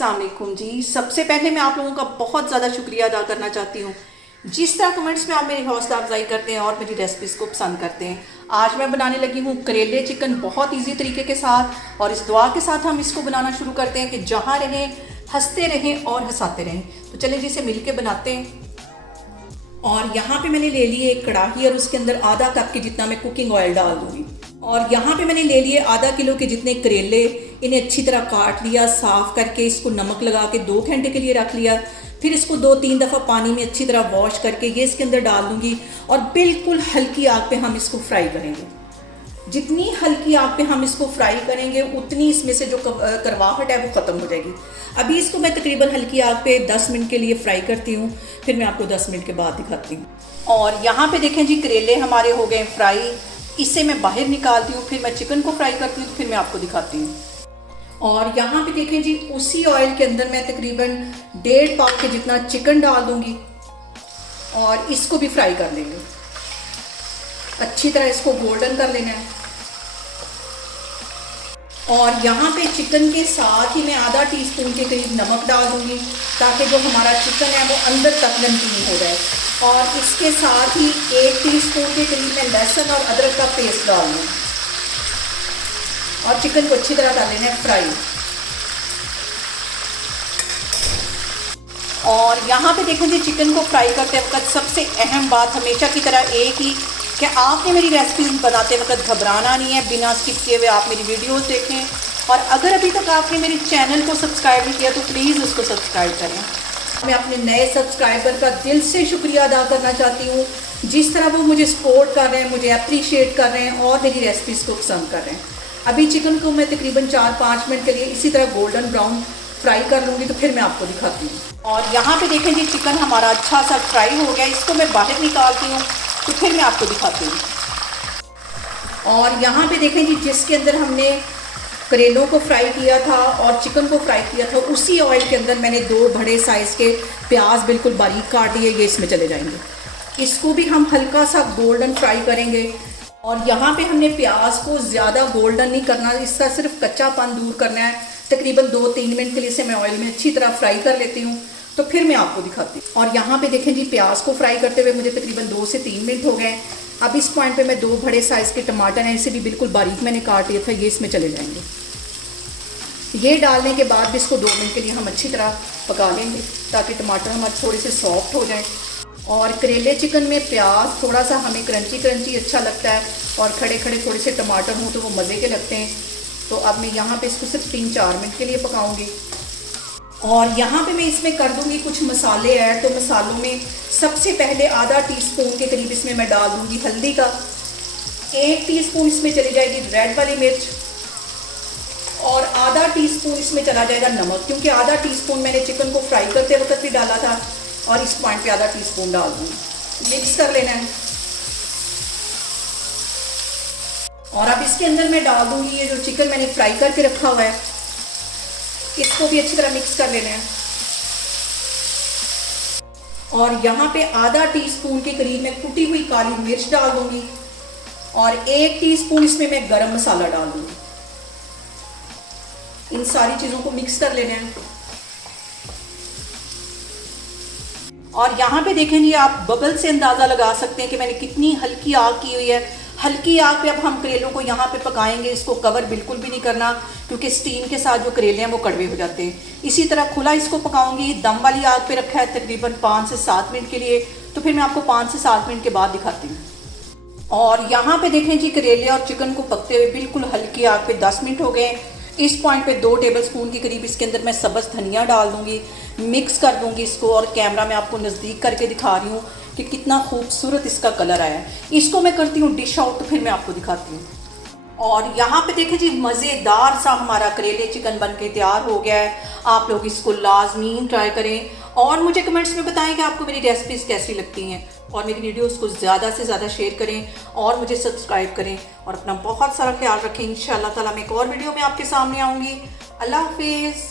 अस्सलाम वालेकुम जी। सबसे पहले मैं आप लोगों का बहुत ज़्यादा शुक्रिया अदा करना चाहती हूँ जिस तरह कमेंट्स में आप मेरी हौसला अफजाई करते हैं और मेरी रेसिपीज़ को पसंद करते हैं। आज मैं बनाने लगी हूँ करेले चिकन बहुत इजी तरीके के साथ, और इस दुआ के साथ हम इसको बनाना शुरू करते हैं कि जहाँ रहें हंसते रहें और हंसाते रहें। तो चलें जी इसे मिल के बनाते हैं। और यहाँ पे मैंने ले ली एक कढ़ाई और उसके अंदर आधा कप के जितना मैं कुकिंग ऑयल डाल दूँगी। और यहाँ पे मैंने ले लिए आधा किलो के जितने करेले, इन्हें अच्छी तरह काट लिया, साफ़ करके इसको नमक लगा के 2 घंटे के लिए रख लिया। फिर इसको 2-3 दफ़ा पानी में अच्छी तरह वॉश करके ये इसके अंदर डाल दूँगी और बिल्कुल हल्की आग पे हम इसको फ्राई करेंगे। जितनी हल्की आग पे हम इसको फ्राई करेंगे उतनी इसमें से जो करवाहट है वो ख़त्म हो जाएगी। अभी इसको मैं तकरीबन हल्की आग पे 10 मिनट के लिए फ्राई करती हूँ, फिर मैं आपको 10 मिनट के बाद दिखाती हूँ। और यहाँ पे देखें जी करेले हमारे हो गए फ्राई। इसे मैं बाहर निकालती हूँ, फिर मैं चिकन को फ्राई करती हूँ, तो फिर मैं आपको दिखाती हूँ। और यहाँ पे देखें जी उसी ऑयल के अंदर मैं तकरीबन 1.5 पाव के जितना चिकन डाल दूँगी और इसको भी फ्राई कर लेंगे। अच्छी तरह इसको गोल्डन कर लेना है। और यहाँ पे चिकन के साथ ही मैं आधा टीस्पून के करीब नमक डाल दूँगी ताकि जो हमारा चिकन है वो अंदर तक नमकीन हो जाए। और इसके साथ ही 1 टीस्पून के करीब मैं लहसुन और अदरक का पेस्ट डाल दूँ और चिकन को अच्छी तरह कर लेना है फ्राई। और यहाँ पे देखें जी चिकन को फ्राई करते वक्त सबसे अहम बात हमेशा की तरह एक ही कि आपने मेरी रेसिपी बनाते वक्त घबराना नहीं है। बिना स्किप किए हुए आप मेरी वीडियोस देखें, और अगर अभी तक आपने मेरे चैनल को सब्सक्राइब नहीं किया तो प्लीज़ उसको सब्सक्राइब करें। मैं अपने नए सब्सक्राइबर का दिल से शुक्रिया अदा करना चाहती हूँ, जिस तरह वो मुझे सपोर्ट कर रहे हैं, मुझे अप्रिशिएट कर रहे हैं और मेरी रेसिपीज़ को पसंद कर रहे हैं। अभी चिकन को मैं तकरीबन 4-5 मिनट के लिए इसी तरह गोल्डन ब्राउन फ्राई कर लूँगी, तो फिर मैं आपको दिखाती हूँ। और यहाँ पे देखें जी चिकन हमारा अच्छा सा फ्राई हो गया, इसको मैं बाहर निकालती हूँ, तो फिर मैं आपको दिखाती हूँ। और यहाँ पे देखें जी जिसके अंदर हमने करेलों को फ्राई किया था और चिकन को फ्राई किया था, उसी ऑयल के अंदर मैंने 2 बड़े साइज़ के प्याज बिल्कुल बारीक काट दिए, ये इसमें चले जाएंगे। इसको भी हम हल्का सा गोल्डन फ्राई करेंगे। और यहाँ पे हमने प्याज को ज़्यादा गोल्डन नहीं करना, इसका सिर्फ कच्चापन दूर करना है। तकरीबन 2-3 मिनट के लिए इसे मैं ऑयल में अच्छी तरह फ्राई कर लेती हूँ, तो फिर मैं आपको दिखाती हूँ। और यहाँ पे देखें जी प्याज को फ्राई करते हुए मुझे तकरीबन 2 से 3 मिनट हो गए। अब इस पॉइंट पे मैं 2 बड़े साइज़ के टमाटर हैं, इसे भी बिल्कुल बारीक मैंने काट लिया था, ये इसमें चले जाएंगे। ये डालने के बाद भी इसको 2 मिनट के लिए हम अच्छी तरह पका लेंगे ताकि टमाटर हमारे थोड़े से सॉफ्ट हो जाएं। और करेले चिकन में प्याज थोड़ा सा हमें क्रंची अच्छा लगता है, और खड़े खड़े थोड़े से टमाटर हों तो वो मज़े के लगते हैं। तो अब मैं यहाँ पे इसको सिर्फ 3-4 मिनट के लिए पकाऊंगी। और यहाँ पे मैं इसमें कर दूँगी कुछ मसाले ऐड। तो मसालों में सबसे पहले आधा टीस्पून के करीब इसमें मैं डाल दूँगी हल्दी का, 1 टीस्पून इसमें चली जाएगी रेड वाली मिर्च, और आधा टीस्पून इसमें चला जाएगा नमक, क्योंकि आधा टीस्पून मैंने चिकन को फ्राई करते वक्त भी डाला था, और इस पॉइंट पे आधा टीस्पून डाल दूँगी। मिक्स कर लेना है। और अब इसके अंदर मैं डाल दूँगी ये जो चिकन मैंने फ्राई करके रखा हुआ है, इसको भी अच्छी तरह मिक्स कर लेना है। और यहाँ पे आधा टीस्पून के करीब मैं कुटी हुई काली मिर्च डाल दूँगी, और 1 टीस्पून इसमें मैं गरम मसाला डाल दूँगी। इन सारी चीज़ों को मिक्स कर लेना है। और यहाँ पे देखें जी आप बबल से अंदाज़ा लगा सकते हैं कि मैंने कितनी हल्की आग की हुई है। हल्की आग पे अब हम करेलों को यहाँ पे पकाएंगे, इसको कवर बिल्कुल भी नहीं करना, क्योंकि स्टीम के साथ जो करेले हैं वो कड़वे हो जाते हैं। इसी तरह खुला इसको पकाऊंगी। दम वाली आग पे रखा है तकरीबन 5 से 7 मिनट के लिए, तो फिर मैं आपको 5 से 7 मिनट के बाद दिखाती हूँ। और यहाँ पे देखें जी करेले और चिकन को पकते हुए बिल्कुल हल्की आग पे 10 मिनट हो गए। इस पॉइंट पे 2 टेबलस्पून के करीब इसके अंदर मैं सब्ज़ धनिया डाल दूंगी, मिक्स कर दूंगी इसको। और कैमरा में आपको नज़दीक करके दिखा रही हूँ कि कितना खूबसूरत इसका कलर आया है। इसको मैं करती हूँ डिश आउट, तो फिर मैं आपको दिखाती हूँ। और यहाँ पे देखें जी मज़ेदार सा हमारा करेले चिकन बन के तैयार हो गया है। आप लोग इसको लाजमी ट्राई करें और मुझे कमेंट्स में बताएं कि आपको मेरी रेसिपीज़ कैसी लगती हैं, और मेरी वीडियोस को ज़्यादा से ज़्यादा शेयर करें और मुझे सब्सक्राइब करें, और अपना बहुत सारा ख्याल रखें। इंशाअल्लाह ताला मैं एक और वीडियो में आपके सामने आऊँगी। अल्लाह हाफिज़।